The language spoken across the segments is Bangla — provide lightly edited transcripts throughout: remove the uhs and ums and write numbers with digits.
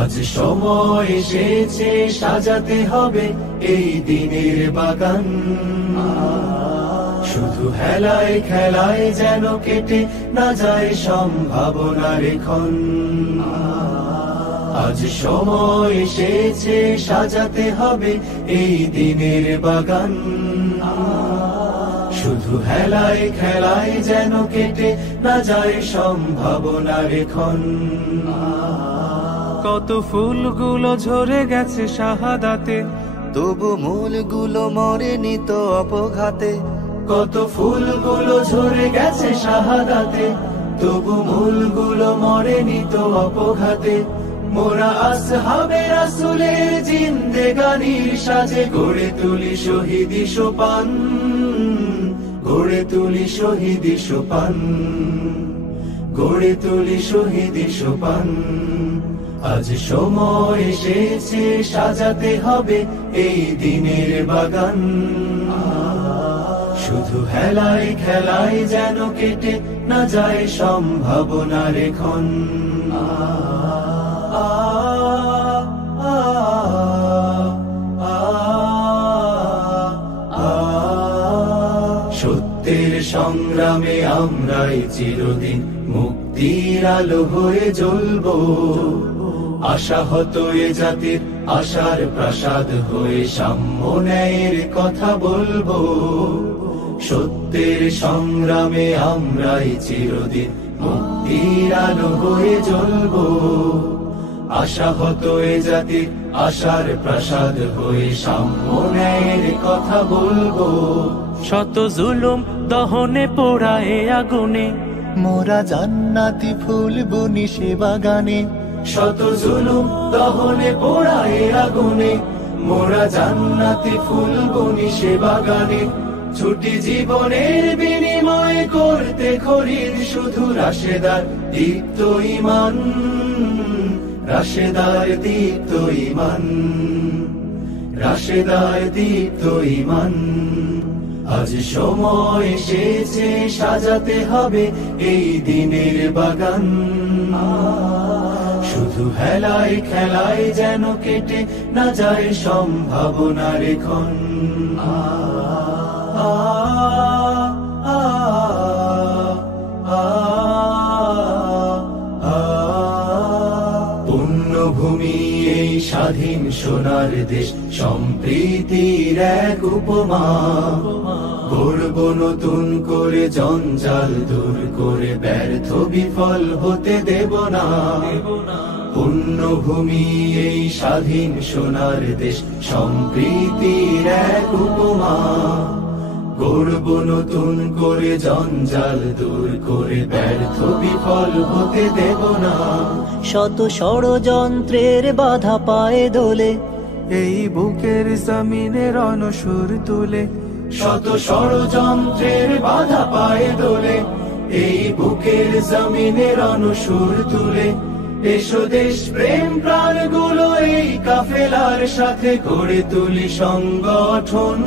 আজ সময় এসেছে সাজাতে হবে এই দিনের বাগান। শুধু হেলায় খেলায় যেন কেটে না যায় সম্ভাবনার ক্ষণ। আজ সময় এসেছে সাজাতে হবে এই দিনের বাগান। শুধু হেলায় খেলায় যেন কেটে না যায় সম্ভাবনার ক্ষণ। কত ফুলগুলো ঝরে গেছে শাহাদাতে, তবু মূলগুলো মরেনি তো অপঘাতে। কত ফুলগুলো ঝরে গেছে শাহাদাতে, তবু মূলগুলো মরেনি তো অপঘাতে। মোরা আসহাবে রাসূলের জিন্দেগানির সাজে গড়ে তুলি শহীদি সোপান, গড়ে তুলি শহীদি সোপান, গড়ে তুলি শহীদি সোপান। আজ সময় এসেছে সাজাতে হবে এই দিনের বাগান। শুধু হেলায় খেলায় যেন কেটে না যায় সম্ভাবনার ক্ষণ। সত্যের সংগ্রামে আমরাই চিরদিন মুক্তির আলো হয়ে জ্বলবো। আশাহত এ জাতির আশার প্রাসাদ হয়ে সাম্য ন্যায়ের কথা বলবো। সত্যের সংগ্রামে আমরাই চিরদিন মুক্তির আলো হয়ে জ্বলবো। আশাহত এ জাতির আশার প্রাসাদ হয়ে সাম্য ন্যায়ের কথা বলবো। শত জুলুম দহনে পোড়ায় আগুনে, মোরা জান্নাতি ফুল বুনি সে বাগানে। শত জুলুম দহনে পোড়ায় আগুনে, মোরা জান্নাতি ফুল বুনি সে বাগানে। ছুটি জীবনের বিনিময় করতে খরিদ শুধু রাশেদার দীপ্ত ঈমান, রাশেদার দীপ্ত ঈমান, রাশেদার দীপ্ত ঈমান। আজ সময় এসেছে সাজাতে হবে এই দিনের বাগান। শুধু হেলায় খেলায় যেন কেটে না যায় সম্ভাবনার ক্ষণ। পুণ্যভূমি এই স্বাধীন সোনার দেশ, সম্প্রীতির এক উপমা। গড়ব নতুন করে জঞ্জাল দূর করে, ব্যর্থ বিফল হতে দেব না। পুণ্যভূমি এই স্বাধীন সোনার দেশ, সম্প্রীতির এক উপমা। গড়ব নতুন করে জঞ্জাল দূর করে, ব্যর্থ বিফল হতে দেব না। শত ষড়যন্ত্রের বাধা পায়ে দোলে, এই বুকের জমিনে রণসুর তুলে। শত ষড়যন্ত্রের বাধা পায়ে দোলে, এই বুকের জমিনে রণসুর তুলে। এসো দেশ প্রেম প্রাণগুলো এই কাফেলার সাথে গড়ে তুলি সংগঠন,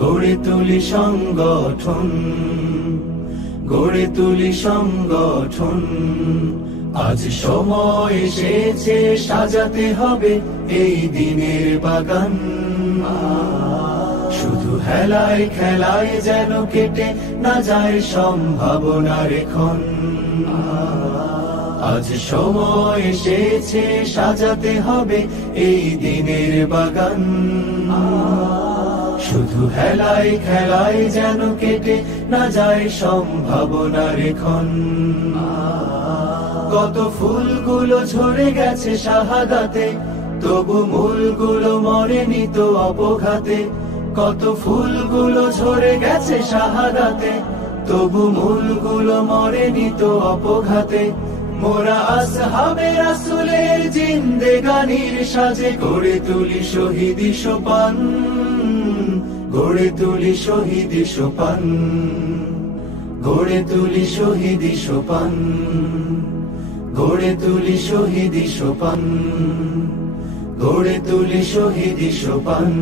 গড়ে তুলি সংগঠন, গড়ে তুলি সংগঠন। আজ সময় এসেছে সাজাতে হবে এই দিনের বাগান। শুধু হেলায় খেলায় যেন কেটে না যায় সম্ভাবনার ক্ষণ। আজ সময় এসেছে সাজাতে হবে এই দিনের বাগান। শুধু হেলায় খেলায় যেন কেটে না যায় সম্ভাবনার ক্ষণ। কত ফুলগুলো ঝরে গেছে শাহাদাতে, তবু মূলগুলো মরেনি তো অপঘাতে। কত ফুলগুলো ঝরে গেছে শাহাদাতে, তবু মূলগুলো মরেনি তো অপঘাতে। মোরা আসহাবে রাসূলের জিন্দেগানির সাজে গড়ে তুলি শহীদি সোপান, গড়ে তুলি শহীদি সোপান, গড়ে তুলি শহীদি সোপান, গড়ে তুলি শহীদি সোপান, গড়ে তুলি শহীদি সোপান।